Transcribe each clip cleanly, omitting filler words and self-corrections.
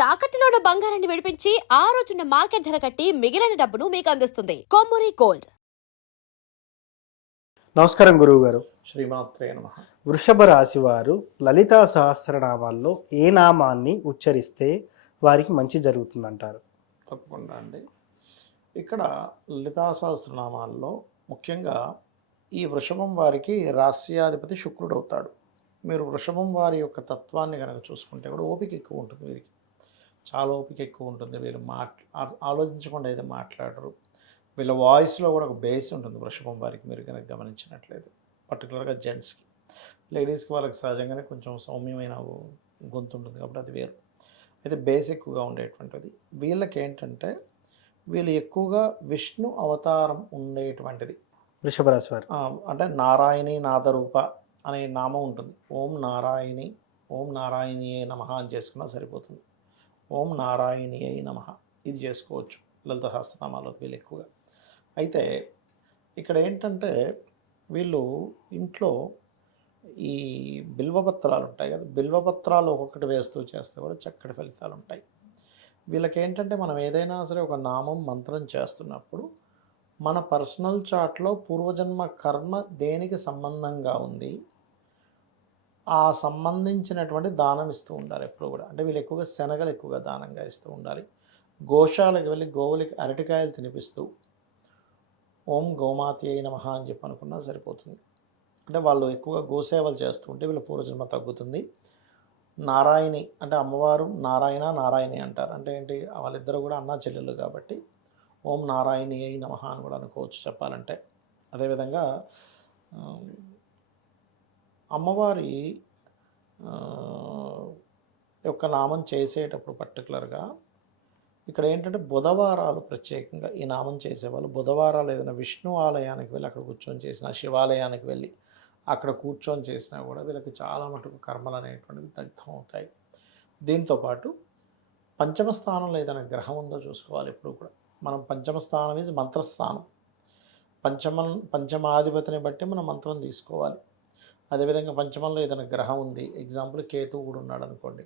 తాకట్టులో ఉన్న బంగారాన్ని విడిపించి ఆ రోజున్న మార్కెట్ ధర కట్టి మిగిలిన డబ్బును మీకు అందిస్తుంది కొమ్మూరి గోల్డ్. నమస్కారం గురువు గారు. శ్రీమాత్రే నమః. వృషభ రాశి వారు లలితా సహస్రనామాల్లో ఏ నామాన్ని ఉచ్చరిస్తే వారికి మంచి జరుగుతుందంటారు? తప్పకుండా అండి. ఇక్కడ లలితా సహస్రనామాల్లో ముఖ్యంగా ఈ వృషభం వారికి రాస్యాధిపతి శుక్రుడు అవుతాడు. మీరు వృషభం వారి యొక్క తత్వాన్ని కనుక చూసుకుంటే కూడా ఓపిక ఎక్కువ ఉంటుంది వీరికి. చాలా ఓపిక ఎక్కువ ఉంటుంది. వీళ్ళు ఆలోచించకుండా అయితే మాట్లాడరు. వీళ్ళ వాయిస్లో కూడా ఒక బేస్ ఉంటుంది వృషభం వారికి, మీరు కనుక గమనించినట్లయితే. పర్టికులర్గా జెంట్స్కి. లేడీస్కి వాళ్ళకి సహజంగానే కొంచెం సౌమ్యమైన గొంతు ఉంటుంది కాబట్టి అది వేరు. అయితే బేస్ ఎక్కువగా ఉండేటువంటిది. వీళ్ళకి ఏంటంటే వీళ్ళు ఎక్కువగా విష్ణు అవతారం ఉండేటువంటిది. వృషభ రాశి వారు అంటే నారాయణి నాదరూప అనే నామం ఉంటుంది. ఓం నారాయణియే నమః అని చేసుకున్నా సరిపోతుంది. ఓం నారాయణియే నమః ఇది చేసుకోవచ్చు లలిత సహస్రనామాల్లో వీళ్ళు ఎక్కువగా. అయితే ఇక్కడ ఏంటంటే వీళ్ళు ఇంట్లో ఈ బిల్వపత్రాలు ఉంటాయి కదా, బిల్వపత్రాలు ఒక్కొక్కటి వేస్తూ చేస్తే కూడా చక్కటి ఫలితాలు ఉంటాయి. వీళ్ళకి ఏంటంటే మనం ఏదైనా సరే ఒక నామం మంత్రం చేస్తున్నప్పుడు మన పర్సనల్ చార్ట్లో పూర్వజన్మ కర్మ దేనికి సంబంధంగా ఉంది ఆ సంబంధించినటువంటి దానం ఇస్తూ ఉండాలి ఎప్పుడు కూడా. అంటే వీళ్ళు ఎక్కువగా శనగలు ఎక్కువగా దానంగా ఇస్తూ ఉండాలి. గోశాలకు వెళ్ళి గోవులకి అరటికాయలు తినిపిస్తూ ఓం గోమాతి అయి నమః అని చెప్పి అనుకున్నా సరిపోతుంది. అంటే వాళ్ళు ఎక్కువగా గోసేవలు చేస్తూ ఉంటే వీళ్ళ పూర్వజన్మ తగ్గుతుంది. నారాయణి అంటే అమ్మవారు నారాయణి అంటారు. అంటే ఏంటి, వాళ్ళిద్దరూ కూడా అన్నా చెల్లెళ్ళు కాబట్టి ఓం నారాయణి అయి నమః అని కూడా అనుకోవచ్చు చెప్పాలంటే. అదేవిధంగా అమ్మవారి యొక్క నామం చేసేటప్పుడు పర్టికులర్గా ఇక్కడ ఏంటంటే బుధవారాలు ప్రత్యేకంగా ఈ నామం చేసేవాళ్ళు బుధవారాలు ఏదైనా విష్ణు ఆలయానికి వెళ్ళి అక్కడ కూర్చొని చేసినా, శివాలయానికి వెళ్ళి అక్కడ కూర్చొని చేసినా కూడా వీళ్ళకి చాలా మటుకు కర్మలు అనేటువంటివి దగ్ధం అవుతాయి. దీంతోపాటు పంచమ స్థానంలో ఏదైనా గ్రహం ఉందో చూసుకోవాలి ఎప్పుడు కూడా. మనం పంచమ స్థానం ఈజ్ మంత్రస్థానం. పంచమాధిపతిని బట్టి మనం మంత్రం తీసుకోవాలి. అదేవిధంగా పంచమంలో ఏదైనా గ్రహం ఉంది, ఎగ్జాంపుల్ కేతువు కూడా ఉన్నాడు అనుకోండి,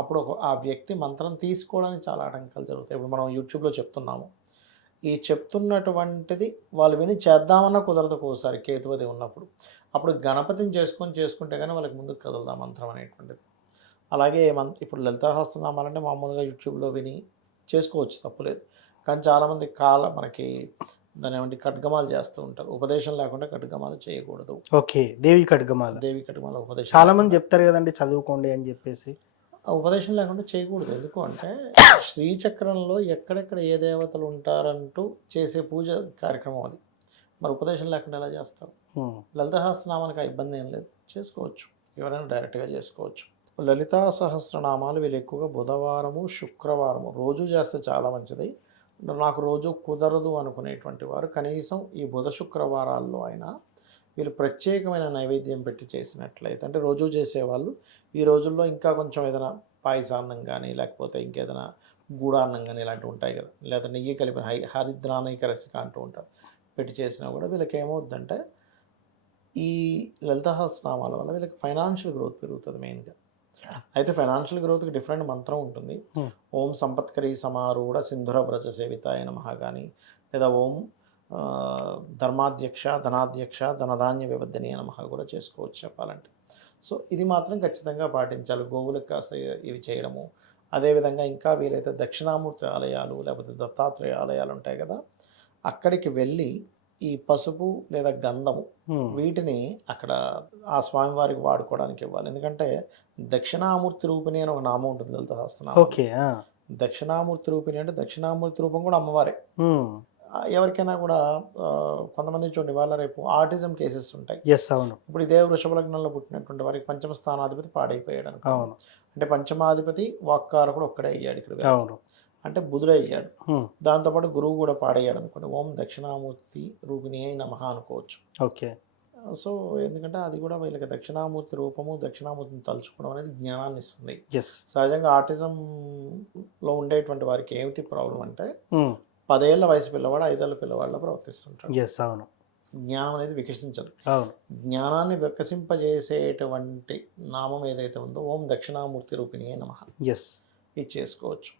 అప్పుడు ఆ వ్యక్తి మంత్రం తీసుకోవడానికి చాలా ఆటంకాలు జరుగుతాయి. ఇప్పుడు మనం యూట్యూబ్లో చెప్తున్నాము, ఈ చెప్తున్నటువంటిది వాళ్ళు విని చేద్దామన్నా కుదరదు ఒకసారి కేతువది ఉన్నప్పుడు. అప్పుడు గణపతిని చేసుకుంటే కానీ వాళ్ళకి ముందుకు కదులుదా మంత్రం అనేటువంటిది. అలాగే ఇప్పుడు లలితాసహస్రనామాలంటే మామూలుగా యూట్యూబ్లో విని చేసుకోవచ్చు, తప్పులేదు. కానీ చాలామంది మనకి దాని ఏమంటే ఖడ్గమాలు చేస్తూ ఉంటారు. ఉపదేశం లేకుండా ఖడ్గమాలు చేయకూడదు. ఓకే, దేవి ఖడ్గమాల ఉపదేశం చాలా మంది చెప్తారు కదండి, చదువుకోండి అని చెప్పేసి. ఉపదేశం లేకుండా చేయకూడదు. ఎందుకు అంటే శ్రీచక్రంలో ఎక్కడెక్కడ ఏ దేవతలు ఉంటారంటూ చేసే పూజ కార్యక్రమం అది. మరి ఉపదేశం లేకుండా ఎలా చేస్తారు? లలితా సహస్రనామానికి ఆ ఇబ్బంది ఏం లేదు, చేసుకోవచ్చు. ఎవరైనా డైరెక్ట్గా చేసుకోవచ్చు. లలితా సహస్రనామాలు వీళ్ళు ఎక్కువగా బుధవారము శుక్రవారము రోజు చేస్తే చాలా మంచిది. నాకు రోజు కుదరదు అనుకునేటువంటి వారు కనీసం ఈ బుధ శుక్రవారాల్లో అయినా వీళ్ళు ప్రత్యేకమైన నైవేద్యం పెట్టి చేసినట్లయితే, అంటే రోజు చేసేవాళ్ళు ఈ రోజుల్లో ఇంకా కొంచెం ఏదైనా పాయసాన్నం కానీ లేకపోతే ఇంకేదైనా గూడాన్నం కానీ ఇలాంటివి ఉంటాయి కదా, లేదా నెయ్యి కలిపిన హరిద్రానైకరసిక అంటూ ఉంటారు, పెట్టి చేసినా కూడా వీళ్ళకి ఏమవుద్దంటే ఈ లలితాసహస్రనామాల వల్ల వీళ్ళకి ఫైనాన్షియల్ గ్రోత్ పెరుగుతుంది మెయిన్గా. అయితే ఫైనాన్షియల్ గ్రోత్కి డిఫరెంట్ మంత్రం ఉంటుంది. ఓం సంపత్కరీ సమారూఢ సింధుర వ్రజ సేవితాయ నమః కానీ, లేదా ఓం ధర్మాధ్యక్ష ధనధాన్య వివర్ధని నమః కూడా చేసుకోవచ్చు చెప్పాలంటే. సో ఇది మాత్రం ఖచ్చితంగా పాటించాలి. గోవులకు కాస్త ఇవి చేయడము. అదేవిధంగా ఇంకా వీలైతే దక్షిణామూర్తి ఆలయాలు లేకపోతే దత్తాత్రేయ ఆలయాలు ఉంటాయి కదా, అక్కడికి వెళ్ళి ఈ పసుపు లేదా గంధము వీటిని అక్కడ ఆ స్వామివారికి వాడుకోవడానికి ఇవ్వాలి. ఎందుకంటే దక్షిణామూర్తి రూపిణి అని ఒక నామం ఉంటుంది లలిత సహస్రనామం. దక్షిణామూర్తి రూపిణి అంటే దక్షిణామూర్తి రూపం కూడా అమ్మవారే. ఎవరికైనా కూడా కొంతమంది చూడండి, వాళ్ళ రేపు ఆటిజం కేసెస్ ఉంటాయి. ఇప్పుడు ఇదే వృషభ లగ్నంలో పుట్టినటువంటి వారికి పంచమ స్థానాధిపతి పాడైపోయాడు అనుకో, అంటే పంచమాధిపతి వాక్కారకుడు ఒక్కడే అయ్యాడు ఇక్కడ, అంటే బుధుడు అయ్యాడు. దాంతోపాటు గురువు కూడా పాడయ్యాడు అనుకోండి, ఓం దక్షిణామూర్తి రూపిణి అయి నమః అనుకోవచ్చు. ఓకే. సో ఎందుకంటే అది కూడా వీళ్ళకి దక్షిణామూర్తి రూపము, దక్షిణామూర్తిని తలుచుకోవడం అనేది జ్ఞానాన్ని ఇస్తుంది. సహజంగా ఆటిజంలో ఉండేటువంటి వారికి ఏమిటి ప్రాబ్లం అంటే 10 ఏళ్ల వయసు పిల్లవాడు 5 ఏళ్ల పిల్లవాళ్ళ ప్రవర్తిస్తుంటాడు. జ్ఞానం అనేది వికసించదు. జ్ఞానాన్ని వికసింపజేసేటువంటి నామం ఏదైతే ఉందో ఓం దక్షిణామూర్తి రూపిణి నమః. ఇది చేసుకోవచ్చు.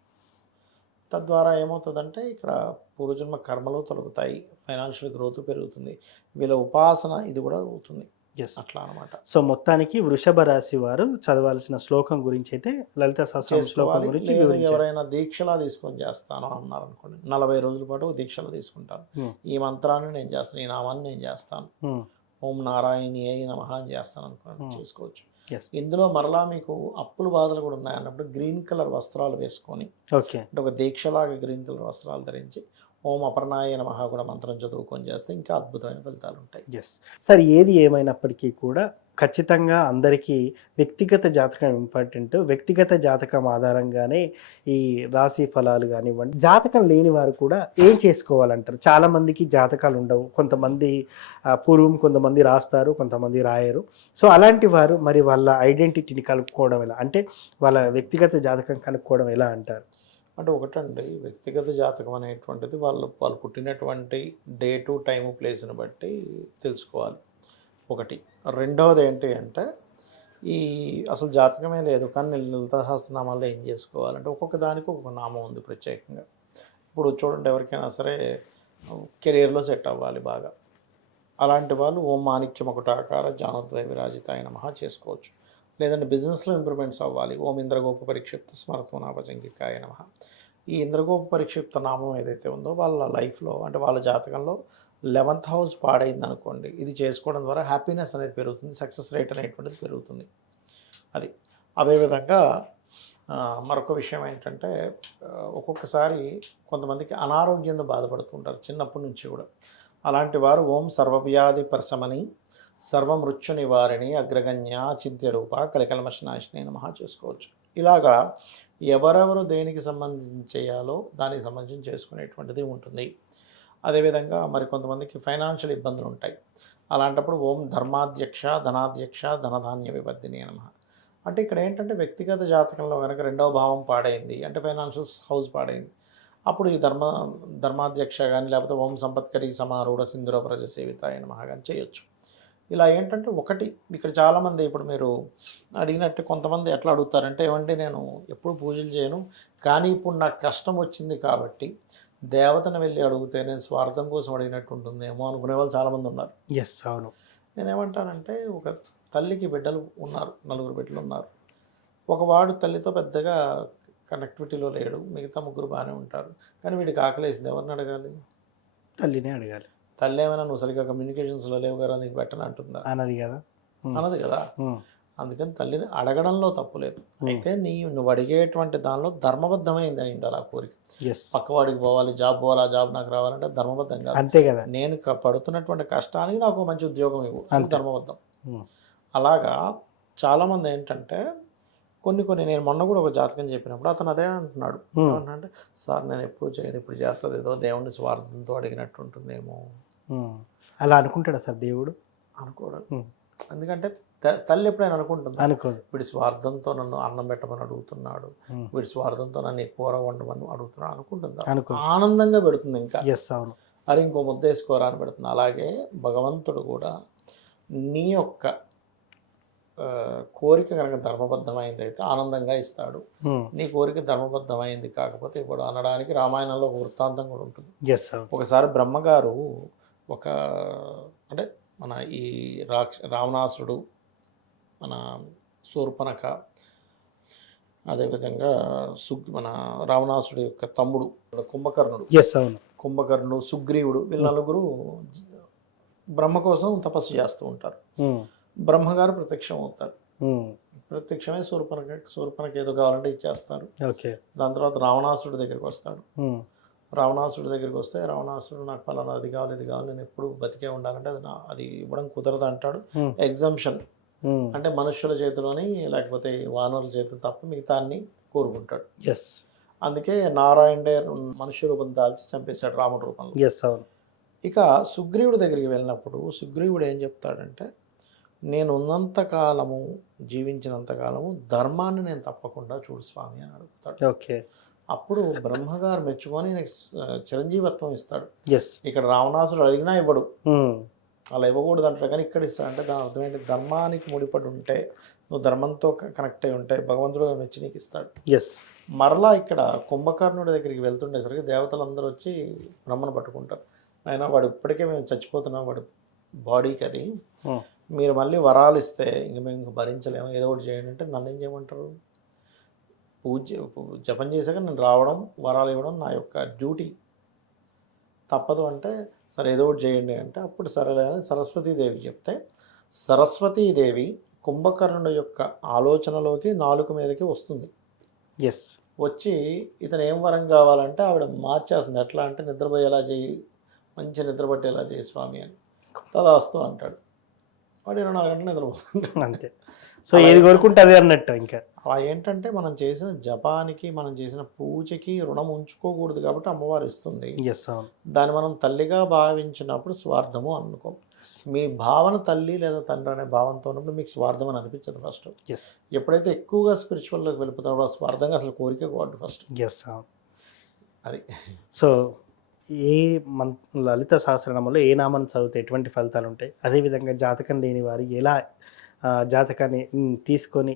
తద్వారా ఏమవుతుందంటే ఇక్కడ పూర్వజన్మ కర్మలు తొలగుతాయి, ఫైనాన్షియల్ గ్రోత్ పెరుగుతుంది, వీళ్ళ ఉపాసన ఇది కూడా అవుతుంది. ఎస్. అట్లా అనమాట. సో మొత్తానికి వృషభ రాశి వారు చదవాల్సిన శ్లోకం గురించి అయితే లలిత సహస్రనామ శ్లోకం చేసుకోవాలి. గురించి లేదు వివరించారు. ఎవరైనా దీక్షలా తీసుకొని చేస్తాను అన్నారు అనుకోండి, 40 రోజుల పాటు దీక్షలా తీసుకుంటాను, ఈ మంత్రాన్ని నేను చేస్తాను, ఈ నామాన్ని నేను చేస్తాను, ఓం నారాయణి అయి నమః అని చేస్తాను అనుకోండి, చేసుకోవచ్చు. Yes. ఇందులో మరలా మీకు అప్పుల బాధలు కూడా ఉన్నాయన్నప్పుడు గ్రీన్ కలర్ వస్త్రాలు వేసుకొని, ఓకే. అంటే ఒక దీక్షలాగా గ్రీన్ కలర్ వస్త్రాలు ధరించి ఓం అపర్ణాయ నమః కూడా మంత్రం చదువుకొని చేస్తే ఇంకా అద్భుతమైన ఫలితాలు ఉంటాయి. ఎస్ సార్, ఏది ఏమైనప్పటికీ కూడా ఖచ్చితంగా అందరికీ వ్యక్తిగత జాతకం ఇంపార్టెంట్. వ్యక్తిగత జాతకం ఆధారంగానే ఈ రాశి ఫలాలు కానివ్వండి. జాతకం లేని వారు కూడా ఏం చేసుకోవాలంటారు? చాలా మందికి జాతకాలు ఉండవు, కొంతమంది పూర్వం కొంతమంది రాస్తారు, కొంతమంది రాయరు. సో అలాంటి వారు మరి వాళ్ళ ఐడెంటిటీని కనుక్కోవడం ఎలా, అంటే వాళ్ళ వ్యక్తిగత జాతకం కనుక్కోవడం ఎలా అంటారు? అంటే ఒకటండి, వ్యక్తిగత జాతకం అనేటువంటిది వాళ్ళు పుట్టినటువంటి డేటు, టైము, ప్లేస్ని బట్టి తెలుసుకోవాలి ఒకటి. రెండవది ఏంటి అంటే ఈ అసలు జాతకమే లేదు కానీ లలిత సహస్రనామాల్లో ఏం చేసుకోవాలంటే ఒక్కొక్క దానికి ఒక్కొక్క నామం ఉంది ప్రత్యేకంగా. ఇప్పుడు చూడండి, ఎవరికైనా సరే కెరీర్లో సెట్ అవ్వాలి బాగా, అలాంటి వాళ్ళు ఓం మాణిక్యం ఒకటాకార జానద్వయ విరాజితాయ నమః చేసుకోవచ్చు. లేదంటే బిజినెస్లో ఇంప్రూవ్మెంట్స్ అవ్వాలి, ఓం ఇంద్రగోప పరిక్షిప్త స్మరతోనాపజంగికాయ నమః. ఈ ఇంద్రగోప పరిక్షిప్త నామం ఏదైతే ఉందో వాళ్ళ లైఫ్లో, అంటే వాళ్ళ జాతకంలో 11th హౌస్ పాడైంది అనుకోండి, ఇది చేసుకోవడం ద్వారా హ్యాపీనెస్ అనేది పెరుగుతుంది, సక్సెస్ రేట్ అనేటువంటిది పెరుగుతుంది. అది అదేవిధంగా మరొక విషయం ఏంటంటే ఒక్కొక్కసారి కొంతమందికి అనారోగ్యంతో బాధపడుతుంటారు చిన్నప్పటి నుంచి కూడా. అలాంటి వారు ఓం సర్వవ్యాధి ప్రశమని సర్వమృత్యు నివారిణి అగ్రగణ్య చింత్య రూప కలికల్మషనాశిని నమః చేసుకోవచ్చు. ఇలాగా ఎవరెవరు దేనికి సంబంధించి చేయాలో దానికి సంబంధించి చేసుకునేటువంటిది ఉంటుంది. అదేవిధంగా మరి కొంతమందికి ఫైనాన్షియల్ ఇబ్బందులు ఉంటాయి, అలాంటప్పుడు ఓం ధర్మాధ్యక్ష ధనాధ్యక్ష ధనధాన్య వివర్ధిని నమః. అంటే ఇక్కడ ఏంటంటే వ్యక్తిగత జాతకంలో కనుక 2వ భావం పాడైంది అంటే ఫైనాన్షియల్ హౌస్ పాడైంది, అప్పుడు ఈ ధర్మాధ్యక్ష కానీ లేకపోతే ఓం సంపత్కరి సమారూఢ సింధుర ప్రజ సేవితాయ నమః కానీ చేయొచ్చు. ఇలా ఏంటంటే ఒకటి, ఇక్కడ చాలామంది ఇప్పుడు మీరు అడిగినట్టు కొంతమంది ఎట్లా అడుగుతారంటే, ఏమంటే నేను ఎప్పుడు పూజలు చేయను కానీ ఇప్పుడు నాకు కష్టం వచ్చింది కాబట్టి దేవతను వెళ్ళి అడిగితే నేను స్వార్థం కోసం అడిగినట్టు ఉంటుందేమో అనుకునే వాళ్ళు చాలామంది ఉన్నారు. ఎస్, అవును. నేనేమంటానంటే, ఒక తల్లికి బిడ్డలు ఉన్నారు, 4 బిడ్డలు ఉన్నారు. ఒకవాడు తల్లితో పెద్దగా కనెక్టివిటీలో లేడు, మిగతా 3 బాగానే ఉంటారు. కానీ వీడికి ఆకలేసింది, ఎవరిని అడగాలి? తల్లినే అడగాలి. తల్లి ఏమైనా నువ్వు సరిగ్గా కమ్యూనికేషన్స్లో లేవు కదా నీకు పెట్టని అంటుందా? అన్నది కదా, అన్నది కదా. అందుకని తల్లిని అడగడంలో తప్పు లేదు. అయితే నువ్వు అడిగేటువంటి దానిలో ధర్మబద్ధమైంది అయి ఉండాలి ఆ కోరిక. పక్కవాడికి పోవాలి, జాబ్ పోవాలి, ఆ జాబ్ నాకు రావాలంటే ధర్మబద్ధం కాదు. అంతే కదా. నేను పడుతున్నటువంటి కష్టానికి నాకు మంచి ఉద్యోగం ఇవ్వు, అది ధర్మబద్ధం. అలాగా చాలామంది ఏంటంటే కొన్ని నేను మొన్న కూడా ఒక జాతకం చెప్పినప్పుడు అతను అదే అంటున్నాడు, ఏమన్నా సార్ నేను ఎప్పుడు చేయను, ఇప్పుడు చేస్తుంది ఏదో దేవుడిని స్వార్థంతో అడిగినట్టు ఉంటుందేమో. అలా అనుకుంటాడా సార్ దేవుడు? అనుకోవడం. ఎందుకంటే తల్లి ఎప్పుడైనా అనుకుంటుంది, అనుకోదు. వీడి స్వార్థంతో నన్ను అన్నం పెట్టమని అడుగుతున్నాడు, వీడి స్వార్థంతో నన్ను కూర వండమని అడుగుతున్నాడు అనుకుంటుందా? ఆనందంగా పెడుతుంది. ఇంకా అవును, అరే ఇంకో ముద్ద వేసుకోరా అని పెడుతుంది. అలాగే భగవంతుడు కూడా నీ యొక్క కోరిక కనుక ధర్మబద్ధమైంది అయితే ఆనందంగా ఇస్తాడు, నీ కోరిక ధర్మబద్ధమైంది కాకపోతే ఇప్పుడు అనడానికి రామాయణంలో ఒక వృత్తాంతం కూడా ఉంటుంది. ఒకసారి బ్రహ్మగారు అంటే మన ఈ రావణాసురుడు, మన శూర్పణఖ, అదేవిధంగా మన రావణాసురుడు యొక్క తమ్ముడు కుంభకర్ణుడు, సుగ్రీవుడు, వీళ్ళ 4 బ్రహ్మ కోసం తపస్సు చేస్తూ ఉంటారు. బ్రహ్మగారు ప్రత్యక్షం అవుతారు. ప్రత్యక్షమే శూర్పణఖ ఏదో కావాలంటే ఇచ్చేస్తారు. దాని తర్వాత రావణాసురుడి దగ్గరికి వస్తాడు. రావణాసురుడి దగ్గరికి వస్తే రావణాసురుడు నాకు పలానా అది కావాలి, ఇది కావాలి, నేను ఎప్పుడు బతికే ఉండాలంటే అది ఇవ్వడం కుదరదు అంటాడు. ఎగ్జంప్షన్ అంటే మనుష్యుల చేతిలోని లేకపోతే వానరుల చేతులు తప్ప మిగతా అన్ని కోరుకుంటాడు. అందుకే నారాయణుడే మనుష్య రూపం దాల్చి చంపేశాడు రాముడి రూపంలో. ఇక సుగ్రీవుడి దగ్గరికి వెళ్ళినప్పుడు సుగ్రీవుడు ఏం చెప్తాడంటే, నేను ఉన్నంతకాలము, జీవించినంతకాలము ధర్మాన్ని నేను తప్పకుండా చూడు స్వామి అని అడుగుతాడు. అప్పుడు బ్రహ్మగారు మెచ్చుకొని చిరంజీవత్వం ఇస్తాడు. ఇక్కడ రావణాసుడు అడిగినా ఇవ్వడు, అలా ఇవ్వకూడదు అంటాడు, కానీ ఇక్కడ ఇస్తాడంటే దాని అర్థం ఏంటి? ధర్మానికి ముడిపడి ఉంటే, నువ్వు ధర్మంతో కనెక్ట్ అయి ఉంటే భగవంతుడు మెచ్చి నీకు ఇస్తాడు. మరలా ఇక్కడ కుంభకర్ణుడి దగ్గరికి వెళ్తుండేసరికి దేవతలందరూ వచ్చి బ్రహ్మను పట్టుకుంటారు. అయినా వాడు ఇప్పటికే మేము చచ్చిపోతున్నాం, వాడు బాడీకి అది, ఉమ్, మీరు మళ్ళీ వరాలు ఇస్తే ఇంక మేము ఇంక భరించలేము, ఏదో ఒకటి చేయండి అంటే నన్ను ఏం చేయమంటారు? జపం చేశాక నేను రావడం, వరాలు ఇవ్వడం నా యొక్క డ్యూటీ, తప్పదు అంటే సరే ఏదో ఒకటి చేయండి అంటే అప్పుడు సరేలే అని సరస్వతీదేవి చెప్తే సరస్వతీదేవి కుంభకర్ణుడి యొక్క ఆలోచనలోకి నాలుక మీదకి వస్తుంది. ఎస్. వచ్చి ఇతను ఏం వరం కావాలంటే ఆవిడ మార్చేస్తుంది. ఎట్లా అంటే నిద్రపోయేలా చేయి, మంచి నిద్రపట్టేలా చేయి స్వామి అని. తదాస్తు అంటాడు. వాడు 24 గంటలు నిద్రపోతుంటాడు. అంతే. సో ఏది కోరుకుంటే అదే అన్నట్టు ఇంకా. అలా ఏంటంటే మనం చేసిన జపానికి, మనం చేసిన పూజకి రుణం ఉంచుకోకూడదు కాబట్టి అమ్మవారు ఇస్తుంది. ఎస్, అవును. దాన్ని మనం తల్లిగా భావించినప్పుడు స్వార్థము అనుకో. మీ భావన తల్లి లేదా తండ్రి అనే భావంతో ఉన్నప్పుడు మీకు స్వార్థం అని అనిపించదు ఫస్ట్. ఎస్. ఎప్పుడైతే ఎక్కువగా స్పిరిచువల్లోకి వెళ్ళిపోతారో స్వార్థంగా అసలు కోరిక కోవద్దు ఫస్ట్. ఎస్, అవును. అది. సో ఏ లలిత సహస్రనామంలో ఏ నామాన్ని చదివితే ఎటువంటి ఫలితాలు ఉంటాయి, అదేవిధంగా జాతకం లేని వారు ఎలా జాతకాన్ని తీసుకొని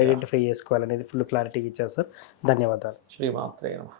ఐడెంటిఫై చేసుకోవాలనేది ఫుల్ క్లారిటీగా ఇచ్చారు సార్. ధన్యవాదాలు. శ్రీమాత్రే నమః.